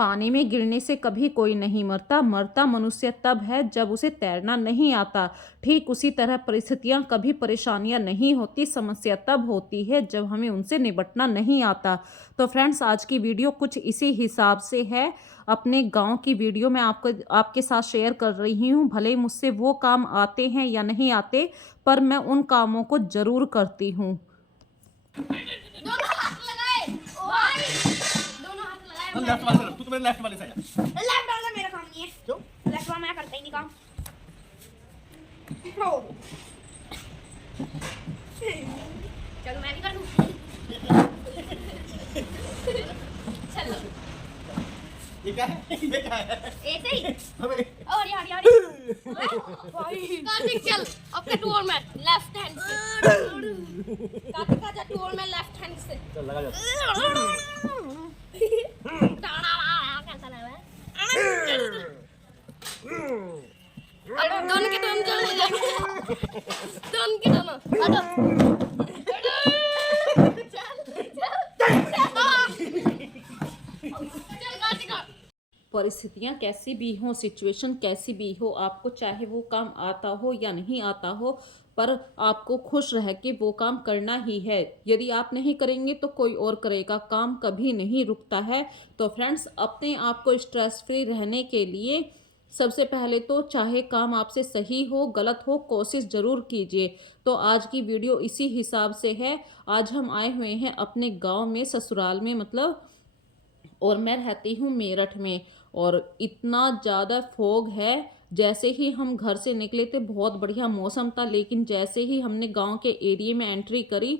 पानी में गिरने से कभी कोई नहीं मरता, मरता मनुष्य तब है जब उसे तैरना नहीं आता। ठीक उसी तरह परिस्थितियाँ कभी परेशानियाँ नहीं होती, समस्या तब होती है जब हमें उनसे निपटना नहीं आता। तो फ्रेंड्स, आज की वीडियो कुछ इसी हिसाब से है। अपने गांव की वीडियो मैं आपके साथ शेयर कर रही हूँ। भले ही मुझसे वो काम आते हैं या नहीं आते, पर मैं उन कामों को ज़रूर करती हूँ। लेफ्ट वाले तू तो मेरे लेफ्ट वाले से आया। लेफ्ट वाला मेरा काम नहीं है। क्यों? लेफ्ट वाला मैं करता ही नहीं काम। चलो मैं भी कर दूं। चलो ये क्या है? ये क्या है? एक ही हमें और यार कार्तिक चल अब के टू और मैं लेफ्ट हैंड से। कार्तिक आजा टू और मैं लेफ्ट हैंड से। चल लगा जा। कैसा लग रहा है? अब दोनों के दोनों दोनों के दोनों परिस्थितियाँ कैसी भी हों, सिचुएशन कैसी भी हो, आपको चाहे वो काम आता हो या नहीं आता हो, पर आपको खुश रह के वो काम करना ही है। यदि आप नहीं करेंगे तो कोई और करेगा। काम कभी नहीं रुकता है। तो फ्रेंड्स, अपने आप को स्ट्रेस फ्री रहने के लिए सबसे पहले तो चाहे काम आपसे सही हो गलत हो, कोशिश ज़रूर कीजिए। तो आज की वीडियो इसी हिसाब से है। आज हम आए हुए हैं अपने गांव में, ससुराल में मतलब, और मैं रहती हूँ मेरठ में। और इतना ज़्यादा फॉग है। जैसे ही हम घर से निकले थे बहुत बढ़िया मौसम था, लेकिन जैसे ही हमने गांव के एरिया में एंट्री करी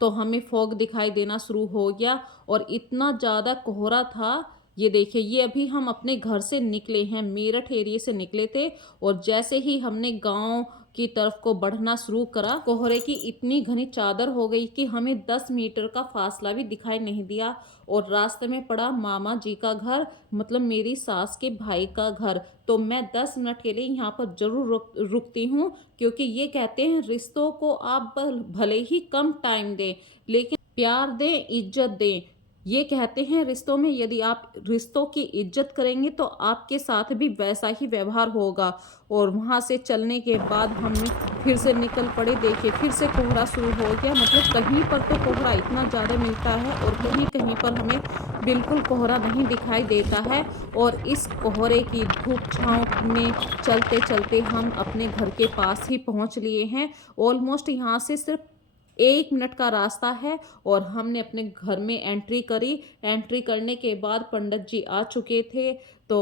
तो हमें फॉग दिखाई देना शुरू हो गया और इतना ज़्यादा कोहरा था। ये देखिए, ये अभी हम अपने घर से निकले हैं, मेरठ एरिया से निकले थे, और जैसे ही हमने गांव की तरफ को बढ़ना शुरू करा, कोहरे की इतनी घनी चादर हो गई कि हमें 10 मीटर का फासला भी दिखाई नहीं दिया। और रास्ते में पड़ा मामा जी का घर, मतलब मेरी सास के भाई का घर। तो मैं 10 मिनट के लिए यहाँ पर ज़रूर रुकती हूँ, क्योंकि ये कहते हैं रिश्तों को आप भले ही कम टाइम दें, लेकिन प्यार दें, इज्जत दें। ये कहते हैं रिश्तों में यदि आप रिश्तों की इज्जत करेंगे तो आपके साथ भी वैसा ही व्यवहार होगा। और वहाँ से चलने के बाद हम फिर से निकल पड़े। देखिए, फिर से कोहरा शुरू हो गया। मतलब कहीं पर तो कोहरा इतना ज़्यादा मिलता है और कहीं कहीं पर हमें बिल्कुल कोहरा नहीं दिखाई देता है। और इस कोहरे की धूप छाँव में चलते चलते हम अपने घर के पास ही पहुँच लिए हैं। ऑलमोस्ट यहाँ से सिर्फ 1 मिनट का रास्ता है और हमने अपने घर में एंट्री करी। एंट्री करने के बाद पंडित जी आ चुके थे। तो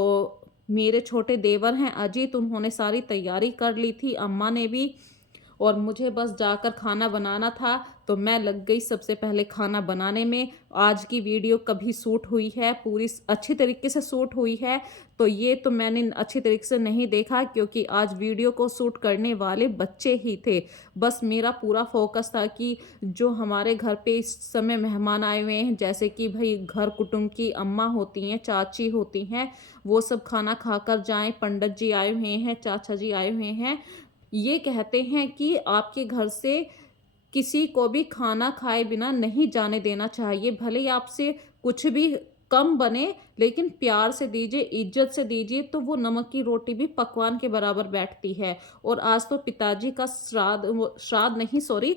मेरे छोटे देवर हैं अजीत, उन्होंने सारी तैयारी कर ली थी, अम्मा ने भी, और मुझे बस जाकर खाना बनाना था। तो मैं लग गई सबसे पहले खाना बनाने में। आज की वीडियो कभी शूट हुई है, पूरी अच्छी तरीके से शूट हुई है, तो ये तो मैंने अच्छी तरीके से नहीं देखा, क्योंकि आज वीडियो को शूट करने वाले बच्चे ही थे। बस मेरा पूरा फोकस था कि जो हमारे घर पे इस समय मेहमान आए हुए हैं, जैसे कि भाई घर कुटुंब की अम्मा होती हैं, चाची होती हैं, वो सब खाना खाकर जाएं। पंडित जी आए हुए हैं, चाचा जी आए हुए हैं। ये कहते हैं कि आपके घर से किसी को भी खाना खाए बिना नहीं जाने देना चाहिए। भले ही आपसे कुछ भी कम बने, लेकिन प्यार से दीजिए, इज्जत से दीजिए, तो वो नमक की रोटी भी पकवान के बराबर बैठती है। और आज तो पिताजी का श्राद्ध नहीं, सॉरी,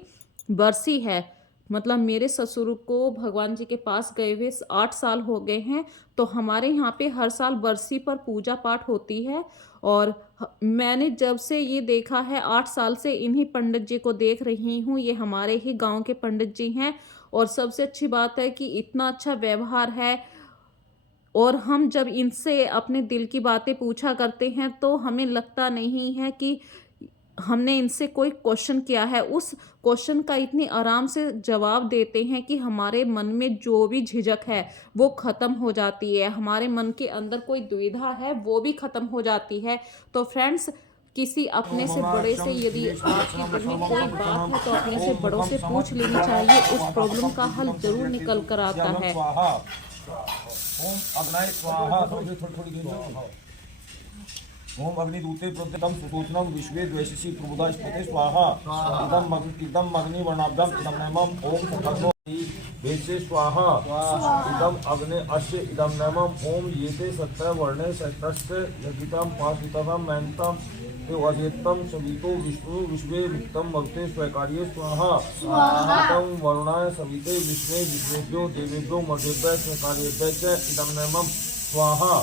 बरसी है। मतलब मेरे ससुर को भगवान जी के पास गए हुए 8 साल हो गए हैं। तो हमारे यहाँ पे हर साल बरसी पर पूजा पाठ होती है। और मैंने जब से ये देखा है, 8 साल से इन्हीं पंडित जी को देख रही हूँ। ये हमारे ही गांव के पंडित जी हैं। और सबसे अच्छी बात है कि इतना अच्छा व्यवहार है। और हम जब इनसे अपने दिल की बातें पूछा करते हैं तो हमें लगता नहीं है कि हमने इनसे कोई क्वेश्चन किया है। उस क्वेश्चन का इतनी आराम से जवाब देते हैं कि हमारे मन में जो भी झिझक है वो ख़त्म हो जाती है। हमारे मन के अंदर कोई दुविधा है वो भी ख़त्म हो जाती है। तो फ्रेंड्स, किसी अपने से बड़े से यदि आपके दिल में कोई बात है तो अपने से बड़ों से पूछ लेनी चाहिए। उस प्रॉब्लम का हल जरूर निकल कर आता है। ओम अग्निदूते प्रोद्यतम सुसूचनम विश्वे द्वैशसी प्रबुदा स्पते स्वाहा इदम अग्नि वर्णाभ्याम इदम नमः ओम सखर्मो वेशे स्वाहा इदम अग्ने अस्य इदम नमः ओम येते सत्य वर्णे सतस्य यदितम पासितम मैंतम अधेतम सवितो विष्णु विश्वे वित्तम भक्ते स्वकार्ये स्वाहा इदम वरुणाय सविते विश्वे विश्वेभ्यो देवेभ्यो मर्देभ्यः स्वकार्येभ्यः च इदम नमः स्वाहा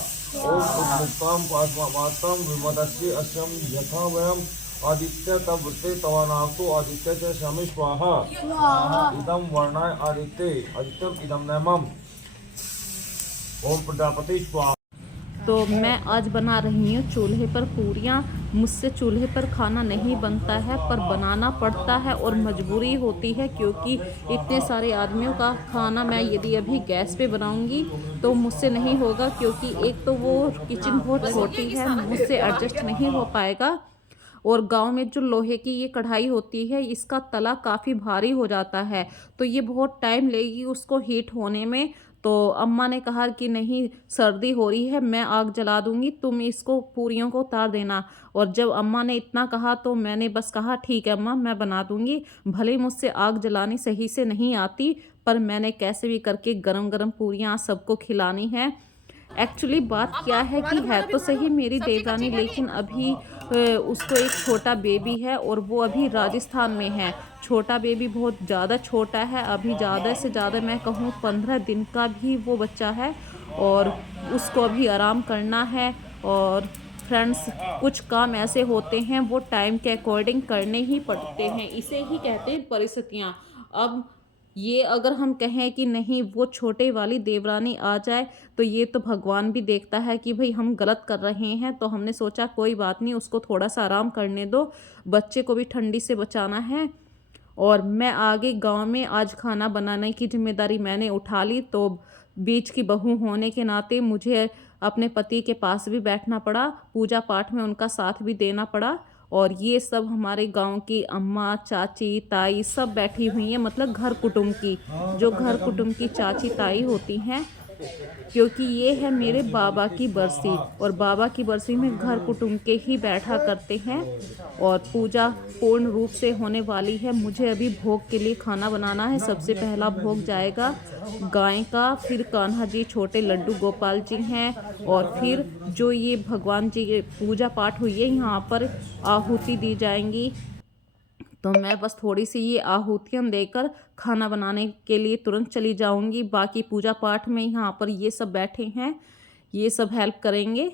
ओम उन्मुक्तां पास्वातम विमदस्य अस्यम यथा वयम आदित्य तब वृत्ते तवानातो आदित्य च शमि स्वाहा इदम वर्णाय आदित्य आदित्यम इदम नमः ओम प्रजापति स्वाहा। तो मैं आज बना रही हूँ चूल्हे पर पूरियाँ। मुझसे चूल्हे पर खाना नहीं बनता है पर बनाना पड़ता है और मजबूरी होती है, क्योंकि इतने सारे आदमियों का खाना मैं यदि अभी गैस पे बनाऊंगी तो मुझसे नहीं होगा, क्योंकि एक तो वो किचन बहुत छोटी है, मुझसे एडजस्ट नहीं हो पाएगा। और गांव में जो लोहे की ये कढ़ाई होती है इसका तला काफ़ी भारी हो जाता है, तो ये बहुत टाइम लेगी उसको हीट होने में। तो अम्मा ने कहा कि नहीं, सर्दी हो रही है, मैं आग जला दूंगी, तुम इसको पूरियों को उतार देना। और जब अम्मा ने इतना कहा तो मैंने बस कहा ठीक है अम्मा, मैं बना दूंगी। भले मुझसे आग जलानी सही से नहीं आती, पर मैंने कैसे भी करके गरम गरम पूरियाँ सबको खिलानी है। एक्चुअली बात क्या है कि है तो सही मेरी देवरानी, लेकिन अभी उसको एक छोटा बेबी है और वो अभी राजस्थान में है। छोटा बेबी बहुत ज़्यादा छोटा है, अभी ज़्यादा से ज़्यादा मैं कहूँ 15 दिन का भी वो बच्चा है, और उसको अभी आराम करना है। और फ्रेंड्स, कुछ काम ऐसे होते हैं वो टाइम के अकॉर्डिंग करने ही पड़ते हैं, इसे ही कहते हैं परिस्थितियाँ। अब ये अगर हम कहें कि नहीं वो छोटे वाली देवरानी आ जाए, तो ये तो भगवान भी देखता है कि भाई हम गलत कर रहे हैं। तो हमने सोचा कोई बात नहीं, उसको थोड़ा सा आराम करने दो, बच्चे को भी ठंडी से बचाना है। और मैं आगे गांव में आज खाना बनाने की जिम्मेदारी मैंने उठा ली, तो बीच की बहू होने के नाते मुझे अपने पति के पास भी बैठना पड़ा, पूजा पाठ में उनका साथ भी देना पड़ा। और ये सब हमारे गांव की अम्मा, चाची, ताई सब बैठी हुई हैं, मतलब घर कुटुंब की, जो घर कुटुंब की चाची ताई होती हैं, क्योंकि ये है मेरे बाबा की बरसी, और बाबा की बरसी में घर कुटुंब के ही बैठा करते हैं। और पूजा पूर्ण रूप से होने वाली है। मुझे अभी भोग के लिए खाना बनाना है। सबसे पहला भोग जाएगा गाय का, फिर कान्हा जी छोटे लड्डू गोपाल जी हैं, और फिर जो ये भगवान जी की पूजा पाठ हुई है यहाँ पर आहुति दी जाएंगी। तो मैं बस थोड़ी सी ये आहुतियाँ देकर खाना बनाने के लिए तुरंत चली जाऊंगी। बाकी पूजा पाठ में यहाँ पर ये सब बैठे हैं, ये सब हेल्प करेंगे।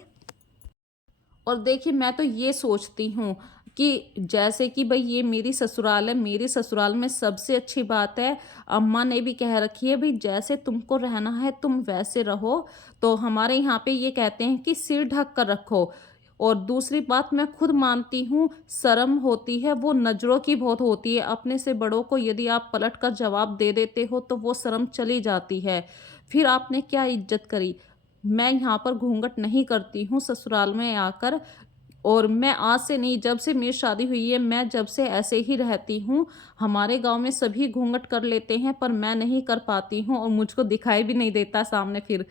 और देखिए, मैं तो ये सोचती हूँ कि जैसे कि भाई ये मेरी ससुराल है, मेरी ससुराल में सबसे अच्छी बात है, अम्मा ने भी कह रखी है भाई जैसे तुमको रहना है तुम वैसे रहो। तो हमारे यहाँ पे ये कहते हैं कि सिर ढक कर रखो। और दूसरी बात मैं खुद मानती हूँ, शर्म होती है वो नज़रों की बहुत होती है। अपने से बड़ों को यदि आप पलट कर जवाब दे देते हो तो वो शर्म चली जाती है, फिर आपने क्या इज्जत करी। मैं यहाँ पर घूंघट नहीं करती हूँ ससुराल में आकर, और मैं आज से नहीं, जब से मेरी शादी हुई है मैं जब से ऐसे ही रहती हूँ। हमारे गांव में सभी घूंघट कर लेते हैं पर मैं नहीं कर पाती हूँ, और मुझको दिखाई भी नहीं देता सामने। फिर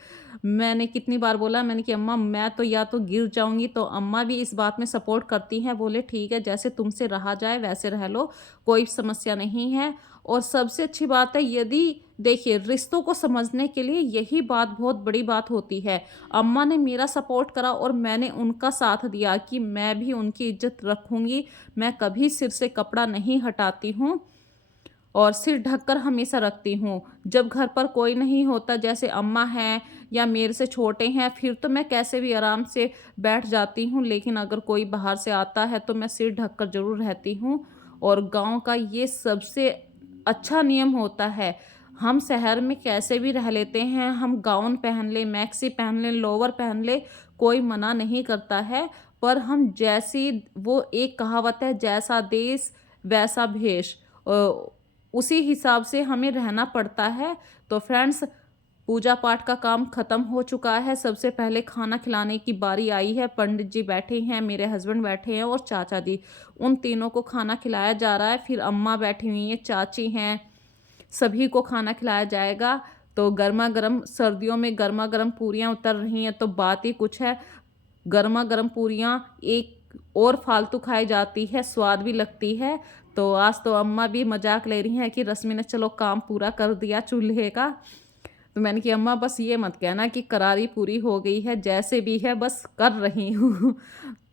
मैंने कितनी बार बोला, मैंने कि अम्मा मैं तो या तो गिर जाऊंगी, तो अम्मा भी इस बात में सपोर्ट करती हैं, बोले ठीक है जैसे तुमसे रहा जाए वैसे रह लो, कोई समस्या नहीं है। और सबसे अच्छी बात है, यदि देखिए रिश्तों को समझने के लिए यही बात बहुत बड़ी बात होती है। अम्मा ने मेरा सपोर्ट करा और मैंने उनका साथ दिया कि मैं भी उनकी इज्जत रखूंगी। मैं कभी सिर से कपड़ा नहीं हटाती हूँ और सिर ढककर हमेशा रखती हूँ। जब घर पर कोई नहीं होता, जैसे अम्मा हैं या मेरे से छोटे हैं, फिर तो मैं कैसे भी आराम से बैठ जाती हूँ, लेकिन अगर कोई बाहर से आता है तो मैं सिर ढककर जरूर रहती हूँ। और गांव का ये सबसे अच्छा नियम होता है। हम शहर में कैसे भी रह लेते हैं, हम गाउन पहन ले, मैक्सी पहन ले, लोअर पहन ले, कोई मना नहीं करता है, पर हम जैसी, वो एक कहावत है, जैसा देश वैसा भेष, उसी हिसाब से हमें रहना पड़ता है। तो फ्रेंड्स, पूजा पाठ का काम ख़त्म हो चुका है। सबसे पहले खाना खिलाने की बारी आई है। पंडित जी बैठे हैं, मेरे हस्बैंड बैठे हैं और चाचा जी, उन तीनों को खाना खिलाया जा रहा है। फिर अम्मा बैठी हुई हैं, चाची हैं, सभी को खाना खिलाया जाएगा। तो गर्मा गर्म, सर्दियों में गर्मा गर्म पूरियाँ उतर रही हैं तो बात ही कुछ है। गर्मा गर्म पूरियाँ एक और फालतू खाई जाती है, स्वाद भी लगती है। तो आज तो अम्मा भी मजाक ले रही हैं कि रश्मि ने चलो काम पूरा कर दिया चूल्हे का। तो मैंने कि अम्मा बस ये मत कहना कि करारी पूरी हो गई है, जैसे भी है बस कर रही हूँ।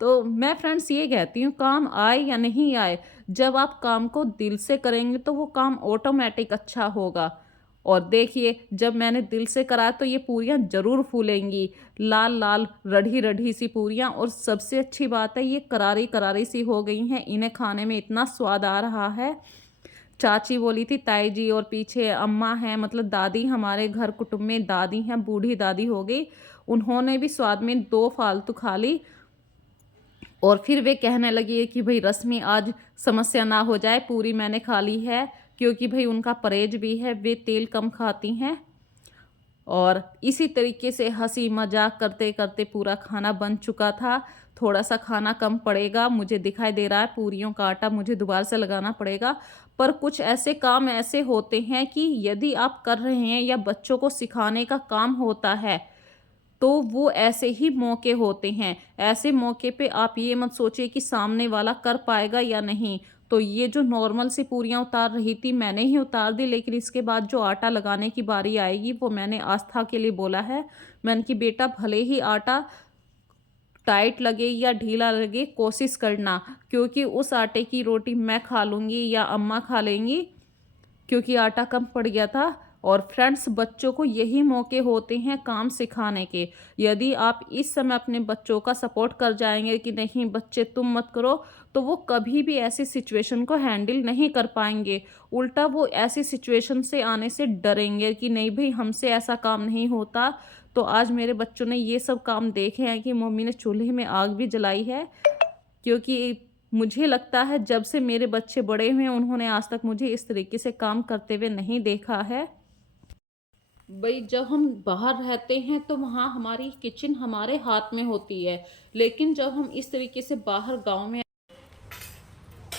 तो मैं फ्रेंड्स ये कहती हूँ, काम आए या नहीं आए, जब आप काम को दिल से करेंगे तो वो काम ऑटोमेटिक अच्छा होगा। और देखिए जब मैंने दिल से करा तो ये पूरियाँ ज़रूर फूलेंगी, लाल लाल रढ़ी रढ़ी सी पूरियाँ। और सबसे अच्छी बात है ये करारी करारी सी हो गई हैं, इन्हें खाने में इतना स्वाद आ रहा है। चाची बोली थी ताई जी, और पीछे अम्मा हैं, मतलब दादी, हमारे घर कुटुंब में दादी हैं, बूढ़ी दादी हो गई, उन्होंने भी स्वाद में 2 फालतू खा ली। और फिर वे कहने लगी कि भाई रश्मि आज समस्या ना हो जाए, पूरी मैंने खा ली है, क्योंकि भाई उनका परहेज भी है, वे तेल कम खाती हैं। और इसी तरीके से हंसी मजाक करते करते पूरा खाना बन चुका था। थोड़ा सा खाना कम पड़ेगा, मुझे दिखाई दे रहा है, पूरियों का आटा मुझे दोबारा से लगाना पड़ेगा। पर कुछ ऐसे काम ऐसे होते हैं कि यदि आप कर रहे हैं या बच्चों को सिखाने का काम होता है तो वो ऐसे ही मौके होते हैं। ऐसे मौके पे आप ये मत सोचिए कि सामने वाला कर पाएगा या नहीं। तो ये जो नॉर्मल सी पूरियाँ उतार रही थी मैंने ही उतार दी, लेकिन इसके बाद जो आटा लगाने की बारी आएगी वो मैंने आस्था के लिए बोला है। मैंने कि बेटा भले ही आटा टाइट लगे या ढीला लगे, कोशिश करना, क्योंकि उस आटे की रोटी मैं खा लूँगी या अम्मा खा लेंगी, क्योंकि आटा कम पड़ गया था। और फ्रेंड्स बच्चों को यही मौके होते हैं काम सिखाने के। यदि आप इस समय अपने बच्चों का सपोर्ट कर जाएंगे कि नहीं बच्चे तुम मत करो, तो वो कभी भी ऐसी सिचुएशन को हैंडल नहीं कर पाएंगे। उल्टा वो ऐसी सिचुएशन से आने से डरेंगे कि नहीं भाई हमसे ऐसा काम नहीं होता। तो आज मेरे बच्चों ने ये सब काम देखे हैं कि मम्मी ने चूल्हे में आग भी जलाई है, क्योंकि मुझे लगता है जब से मेरे बच्चे बड़े हुए उन्होंने आज तक मुझे इस तरीके से काम करते हुए नहीं देखा है। भाई जब हम बाहर रहते हैं तो वहाँ हमारी किचन हमारे हाथ में होती है, लेकिन जब हम इस तरीके से बाहर गांव में।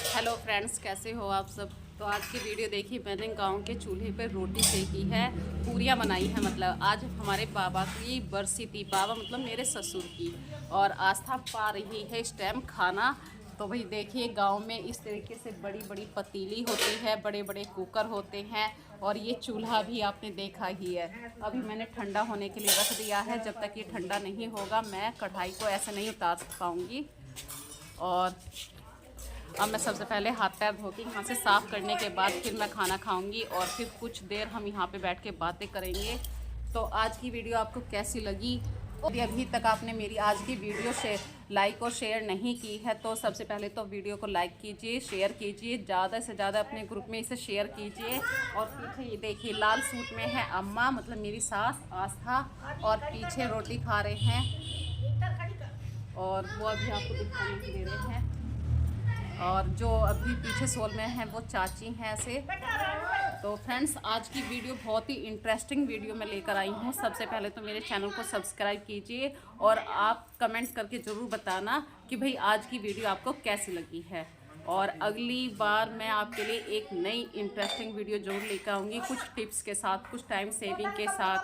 हेलो फ्रेंड्स, कैसे हो आप सब। तो आज की वीडियो देखी मैंने गांव के चूल्हे पर रोटी सेकी है, पूरियाँ बनाई है। मतलब आज हमारे बाबा की बरसी थी, बाबा मतलब मेरे ससुर की, और आस्था पा रही है इस टाइम खाना। तो भाई देखिए गांव में इस तरीके से बड़ी बड़ी पतीली होती है, बड़े बड़े कुकर होते हैं, और ये चूल्हा भी आपने देखा ही है। अभी मैंने ठंडा होने के लिए रख दिया है, जब तक ये ठंडा नहीं होगा मैं कढ़ाई को ऐसे नहीं उतार पाऊँगी। और अब मैं सबसे पहले हाथ पैर धो के यहाँ से साफ़ करने के बाद फिर मैं खाना खाऊंगी, और फिर कुछ देर हम यहाँ पे बैठ के बातें करेंगे। तो आज की वीडियो आपको कैसी लगी। यदि अभी तक आपने मेरी आज की वीडियो से लाइक और शेयर नहीं की है तो सबसे पहले तो वीडियो को लाइक कीजिए, शेयर कीजिए, ज़्यादा से ज़्यादा अपने ग्रुप में इसे शेयर कीजिए। और पीछे ये देखिए लाल सूट में है अम्मा, मतलब मेरी सास आस्था, और पीछे रोटी खा रहे हैं, और वो अभी आपको दिखाई नहीं दे रहे हैं। और जो अभी पीछे सोल में है वो चाची हैं ऐसे। तो फ्रेंड्स आज की वीडियो बहुत ही इंटरेस्टिंग वीडियो मैं लेकर आई हूँ। सबसे पहले तो मेरे चैनल को सब्सक्राइब कीजिए, और आप कमेंट करके ज़रूर बताना कि भाई आज की वीडियो आपको कैसी लगी है। और अगली बार मैं आपके लिए एक नई इंटरेस्टिंग वीडियो ज़रूर लेकर आऊँगी, कुछ टिप्स के साथ, कुछ टाइम सेविंग के साथ।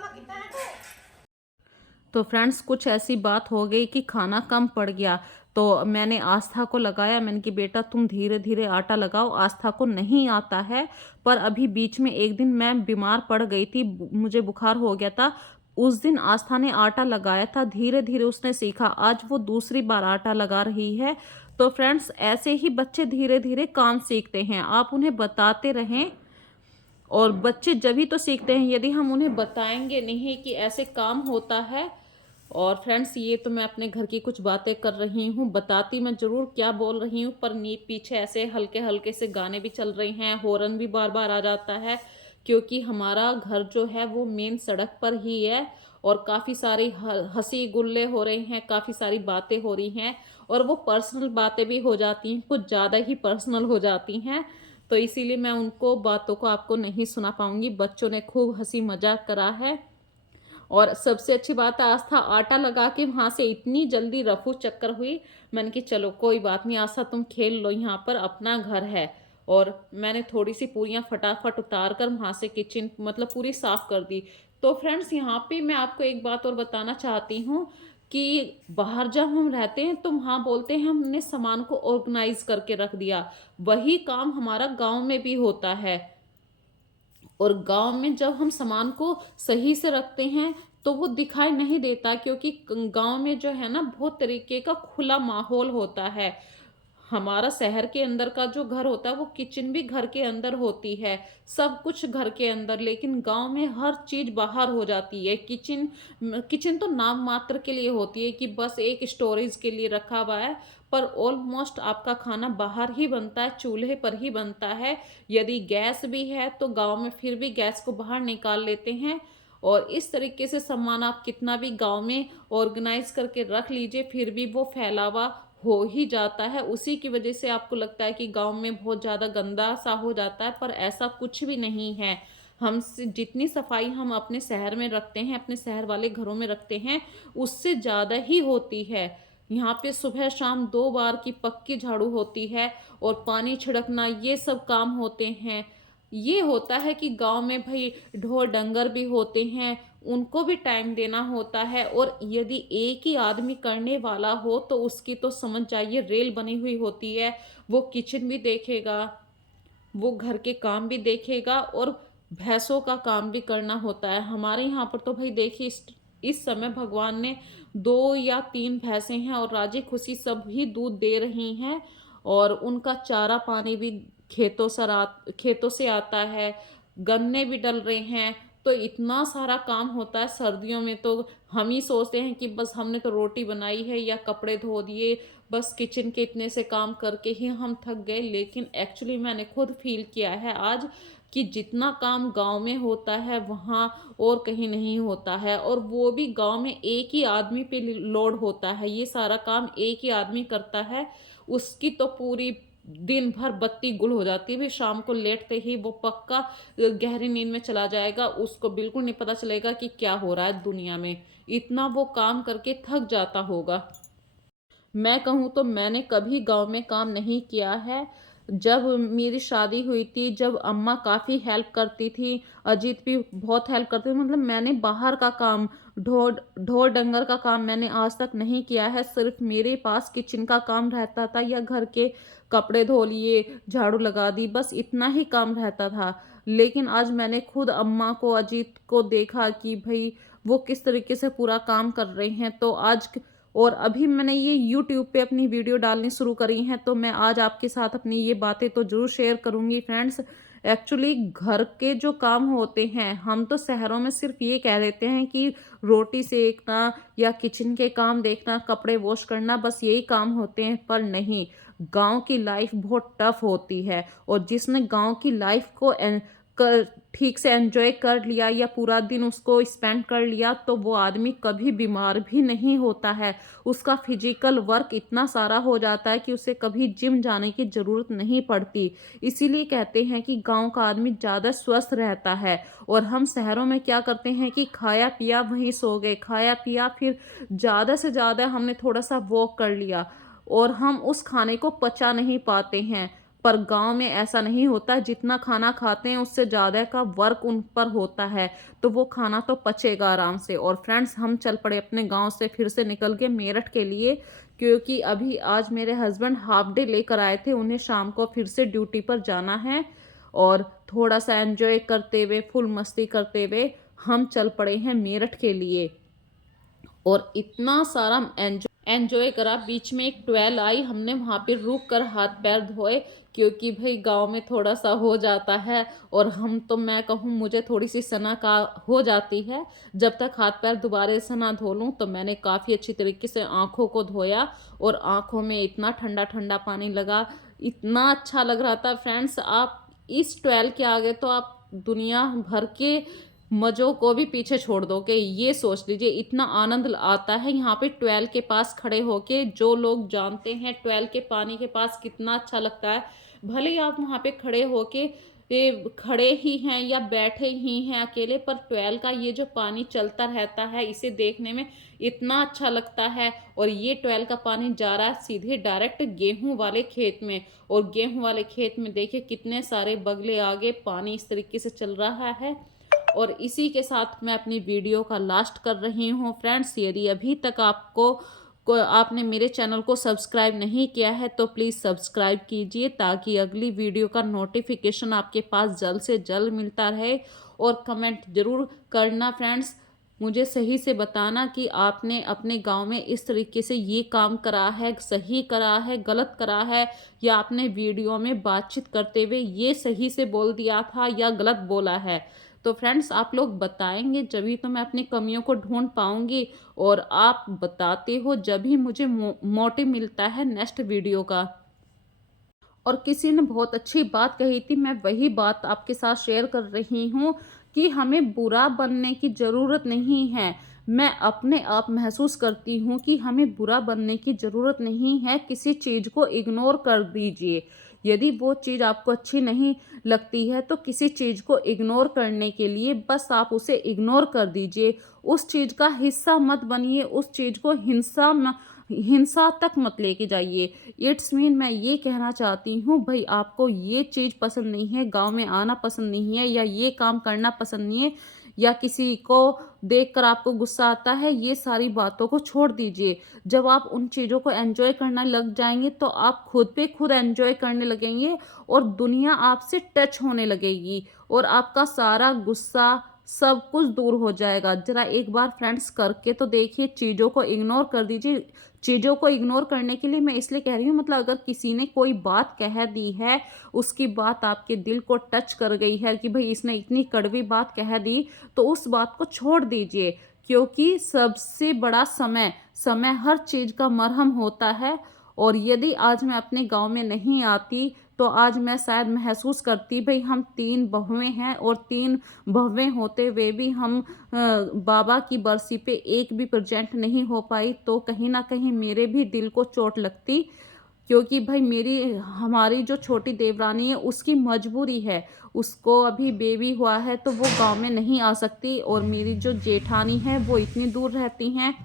तो फ्रेंड्स कुछ ऐसी बात हो गई कि खाना कम पड़ गया, तो मैंने आस्था को लगाया। मैंने कि बेटा तुम धीरे धीरे आटा लगाओ, आस्था को नहीं आता है। पर अभी बीच में एक दिन मैं बीमार पड़ गई थी, मुझे बुखार हो गया था, उस दिन आस्था ने आटा लगाया था, धीरे धीरे उसने सीखा, आज वो दूसरी बार आटा लगा रही है। तो फ्रेंड्स ऐसे ही बच्चे धीरे धीरे काम सीखते हैं, आप उन्हें बताते रहें, और बच्चे जभी तो सीखते हैं यदि हम उन्हें बताएंगे नहीं कि ऐसे काम होता है। और फ्रेंड्स ये तो मैं अपने घर की कुछ बातें कर रही हूँ, बताती मैं ज़रूर क्या बोल रही हूँ, पर पीछे ऐसे हल्के हल्के से गाने भी चल रहे हैं, हॉर्न भी बार बार आ जाता है, क्योंकि हमारा घर जो है वो मेन सड़क पर ही है, और काफ़ी सारी हंसी गुल्ले हो रहे हैं, काफ़ी सारी बातें हो रही हैं, और वो पर्सनल बातें भी हो जाती हैं, कुछ ज़्यादा ही पर्सनल हो जाती हैं। तो इसीलिए मैं उनको बातों को आपको नहीं सुना पाऊँगी। बच्चों ने खूब हंसी मजाक करा है। और सबसे अच्छी बात आस्था आटा लगा के वहाँ से इतनी जल्दी रफू चक्कर हुई, मैंने कि चलो कोई बात नहीं आस्था तुम खेल लो, यहाँ पर अपना घर है। और मैंने थोड़ी सी पूरियाँ फटाफट उतार कर वहाँ से किचन मतलब पूरी साफ़ कर दी। तो फ्रेंड्स यहाँ पे मैं आपको एक बात और बताना चाहती हूँ कि बाहर जब हम रहते हैं तो वहाँ बोलते हैं हमने सामान को ऑर्गेनाइज करके रख दिया, वही काम हमारा गांव में भी होता है। और गांव में जब हम सामान को सही से रखते हैं तो वो दिखाई नहीं देता, क्योंकि गांव में जो है ना बहुत तरीके का खुला माहौल होता है। हमारा शहर के अंदर का जो घर होता है वो किचन भी घर के अंदर होती है, सब कुछ घर के अंदर, लेकिन गांव में हर चीज बाहर हो जाती है। किचन किचन तो नाम मात्र के लिए होती है कि बस एक स्टोरेज के लिए रखा हुआ है, पर ऑलमोस्ट आपका खाना बाहर ही बनता है, चूल्हे पर ही बनता है। यदि गैस भी है तो गांव में फिर भी गैस को बाहर निकाल लेते हैं। और इस तरीके से सामान आप कितना भी गांव में ऑर्गेनाइज करके रख लीजिए फिर भी वो फैलावा हो ही जाता है। उसी की वजह से आपको लगता है कि गांव में बहुत ज़्यादा गंदा सा हो जाता है, पर ऐसा कुछ भी नहीं है। हम जितनी सफाई हम अपने शहर में रखते हैं, अपने शहर वाले घरों में रखते हैं, उससे ज़्यादा ही होती है। यहाँ पे सुबह शाम 2 बार की पक्की झाड़ू होती है, और पानी छिड़कना ये सब काम होते हैं। ये होता है कि गांव में भाई ढोर डंगर भी होते हैं, उनको भी टाइम देना होता है। और यदि एक ही आदमी करने वाला हो तो उसकी तो समझ जाइए रेल बनी हुई होती है। वो किचन भी देखेगा, वो घर के काम भी देखेगा, और भैंसों का काम भी करना होता है। हमारे यहाँ पर तो भाई देखिए इस समय भगवान ने 2 या 3 भैंसें हैं और राजी खुशी सब ही दूध दे रही हैं, और उनका चारा पानी भी खेतों से आता है, गन्ने भी डल रहे हैं। तो इतना सारा काम होता है सर्दियों में, तो हम ही सोचते हैं कि बस हमने तो रोटी बनाई है या कपड़े धो दिए, बस किचन के इतने से काम करके ही हम थक गए। लेकिन एक्चुअली मैंने खुद फील किया है आज कि जितना काम गांव में होता है वहाँ और कहीं नहीं होता है, और वो भी गांव में एक ही आदमी पे लोड होता है, ये सारा काम एक ही आदमी करता है। उसकी तो पूरी दिन भर बत्ती गुल हो जाती है, फिर शाम को लेटते ही वो पक्का गहरी नींद में चला जाएगा, उसको बिल्कुल नहीं पता चलेगा कि क्या हो रहा है दुनिया में, इतना वो काम करके थक जाता होगा। मैं कहूँ तो मैंने कभी गांव में काम नहीं किया है। जब मेरी शादी हुई थी, जब अम्मा काफ़ी हेल्प करती थी, अजीत भी बहुत हेल्प करते थे, मतलब मैंने बाहर का काम, ढोर ढोर डंगर का काम मैंने आज तक नहीं किया है। सिर्फ मेरे पास किचन का काम रहता था, या घर के कपड़े धो लिए, झाड़ू लगा दी, बस इतना ही काम रहता था। लेकिन आज मैंने खुद अम्मा को, अजीत को देखा कि भाई वो किस तरीके से पूरा काम कर रहे हैं। तो आज और अभी मैंने ये यूट्यूब पे अपनी वीडियो डालनी शुरू करी हैं, तो मैं आज आपके साथ अपनी ये बातें तो ज़रूर शेयर करूँगी फ्रेंड्स। एक्चुअली घर के जो काम होते हैं, हम तो शहरों में सिर्फ ये कह देते हैं कि रोटी सेकना या किचन के काम देखना, कपड़े वॉश करना, बस यही काम होते हैं, पर नहीं, गांव की लाइफ बहुत टफ होती है। और जिसने गांव की लाइफ को कर ठीक से एंजॉय कर लिया, या पूरा दिन उसको स्पेंड कर लिया, तो वो आदमी कभी बीमार भी नहीं होता है। उसका फिजिकल वर्क इतना सारा हो जाता है कि उसे कभी जिम जाने की ज़रूरत नहीं पड़ती। इसीलिए कहते हैं कि गांव का आदमी ज़्यादा स्वस्थ रहता है। और हम शहरों में क्या करते हैं कि खाया पिया वहीं सो गए, खाया पिया, फिर ज़्यादा से ज़्यादा हमने थोड़ा सा वॉक कर लिया, और हम उस खाने को पचा नहीं पाते हैं। पर गांव में ऐसा नहीं होता, जितना खाना खाते हैं उससे ज़्यादा का वर्क उन पर होता है, तो वो खाना तो पचेगा आराम से। और फ्रेंड्स, हम चल पड़े अपने गांव से फिर से निकल के मेरठ के लिए, क्योंकि अभी आज मेरे हस्बैंड हाफ डे लेकर आए थे, उन्हें शाम को फिर से ड्यूटी पर जाना है। और थोड़ा सा एंजॉय करते हुए, फुल मस्ती करते हुए हम चल पड़े हैं मेरठ के लिए। और इतना सारा एंजॉय करा। बीच में एक ट्वेल आई, हमने वहाँ पे रुक कर हाथ पैर धोए, क्योंकि भाई गांव में थोड़ा सा हो जाता है। और हम तो, मैं कहूँ मुझे थोड़ी सी सना का हो जाती है, जब तक हाथ पैर दोबारा से ना धो लूँ। तो मैंने काफ़ी अच्छी तरीके से आँखों को धोया, और आँखों में इतना ठंडा ठंडा पानी लगा, इतना अच्छा लग रहा था फ्रेंड्स। आप इस ट्वेल के आगे तो आप दुनिया भर के मज़ों को भी पीछे छोड़ दो, कि ये सोच लीजिए इतना आनंद आता है यहाँ पे ट्वेल के पास खड़े होके। जो लोग जानते हैं ट्वेल के पानी के पास कितना अच्छा लगता है, भले ही आप वहाँ पे खड़े होके खड़े ही हैं या बैठे ही हैं अकेले, पर ट्वेल का ये जो पानी चलता रहता है, इसे देखने में इतना अच्छा लगता है। और ये ट्वेल का पानी जा रहा है सीधे डायरेक्ट गेहूं वाले खेत में, और गेहूं वाले खेत में देखिए कितने सारे बगले आगे पानी इस तरीके से चल रहा है। और इसी के साथ मैं अपनी वीडियो का लास्ट कर रही हूँ फ्रेंड्स। यदि अभी तक आपने मेरे चैनल को सब्सक्राइब नहीं किया है तो प्लीज़ सब्सक्राइब कीजिए, ताकि अगली वीडियो का नोटिफिकेशन आपके पास जल्द से जल्द मिलता रहे। और कमेंट ज़रूर करना फ्रेंड्स, मुझे सही से बताना कि आपने अपने गांव में इस तरीके से ये काम करा है, सही करा है, गलत करा है, या आपने वीडियो में बातचीत करते हुए ये सही से बोल दिया था या गलत बोला है। तो फ्रेंड्स आप लोग बताएंगे जभी तो मैं अपनी कमियों को ढूंढ पाऊंगी, और आप बताते हो जब भी मुझे मोटिव मिलता है नेक्स्ट वीडियो का। और किसी ने बहुत अच्छी बात कही थी, मैं वही बात आपके साथ शेयर कर रही हूँ कि हमें बुरा बनने की ज़रूरत नहीं है। मैं अपने आप महसूस करती हूँ कि हमें बुरा बनने की ज़रूरत नहीं है। किसी चीज़ को इग्नोर कर दीजिए। यदि वो चीज़ आपको अच्छी नहीं लगती है तो किसी चीज़ को इग्नोर करने के लिए बस आप उसे इग्नोर कर दीजिए। उस चीज़ का हिस्सा मत बनिए, उस चीज़ को हिंसा तक मत लेके जाइए। इट्स मीन मैं ये कहना चाहती हूँ भाई, आपको ये चीज़ पसंद नहीं है, गांव में आना पसंद नहीं है, या ये काम करना पसंद नहीं है, या किसी को देखकर आपको गुस्सा आता है, ये सारी बातों को छोड़ दीजिए। जब आप उन चीज़ों को एंजॉय करना लग जाएंगे तो आप खुद पे खुद एंजॉय करने लगेंगे, और दुनिया आपसे टच होने लगेगी, और आपका सारा गुस्सा सब कुछ दूर हो जाएगा। जरा एक बार फ्रेंड्स करके तो देखिए, चीज़ों को इग्नोर कर दीजिए। चीज़ों को इग्नोर करने के लिए मैं इसलिए कह रही हूँ, मतलब अगर किसी ने कोई बात कह दी है, उसकी बात आपके दिल को टच कर गई है कि भाई इसने इतनी कड़वी बात कह दी, तो उस बात को छोड़ दीजिए। क्योंकि सबसे बड़ा समय समय हर चीज़ का मरहम होता है। और यदि आज मैं अपने गांव में नहीं आती तो आज मैं शायद महसूस करती भाई हम 3 बहुएं हैं, और 3 बहुएं होते हुए भी हम बाबा की बरसी पे एक भी प्रेजेंट नहीं हो पाई, तो कहीं ना कहीं मेरे भी दिल को चोट लगती। क्योंकि भाई हमारी जो छोटी देवरानी है उसकी मजबूरी है, उसको अभी बेबी हुआ है तो वो गांव में नहीं आ सकती, और मेरी जो जेठानी है वो इतनी दूर रहती हैं,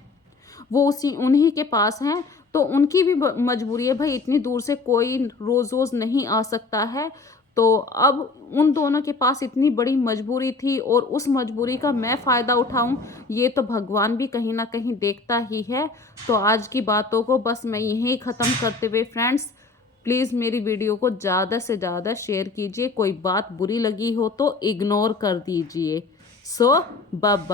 वो उन्हीं के पास हैं, तो उनकी भी मजबूरी है भाई, इतनी दूर से कोई रोज़ रोज़ नहीं आ सकता है। तो अब उन दोनों के पास इतनी बड़ी मजबूरी थी, और उस मजबूरी का मैं फ़ायदा उठाऊं, ये तो भगवान भी कहीं ना कहीं देखता ही है। तो आज की बातों को बस मैं यहीं ख़त्म करते हुए फ्रेंड्स, प्लीज़ मेरी वीडियो को ज़्यादा से ज़्यादा शेयर कीजिए। कोई बात बुरी लगी हो तो इग्नोर कर दीजिए। सो बाय बाय।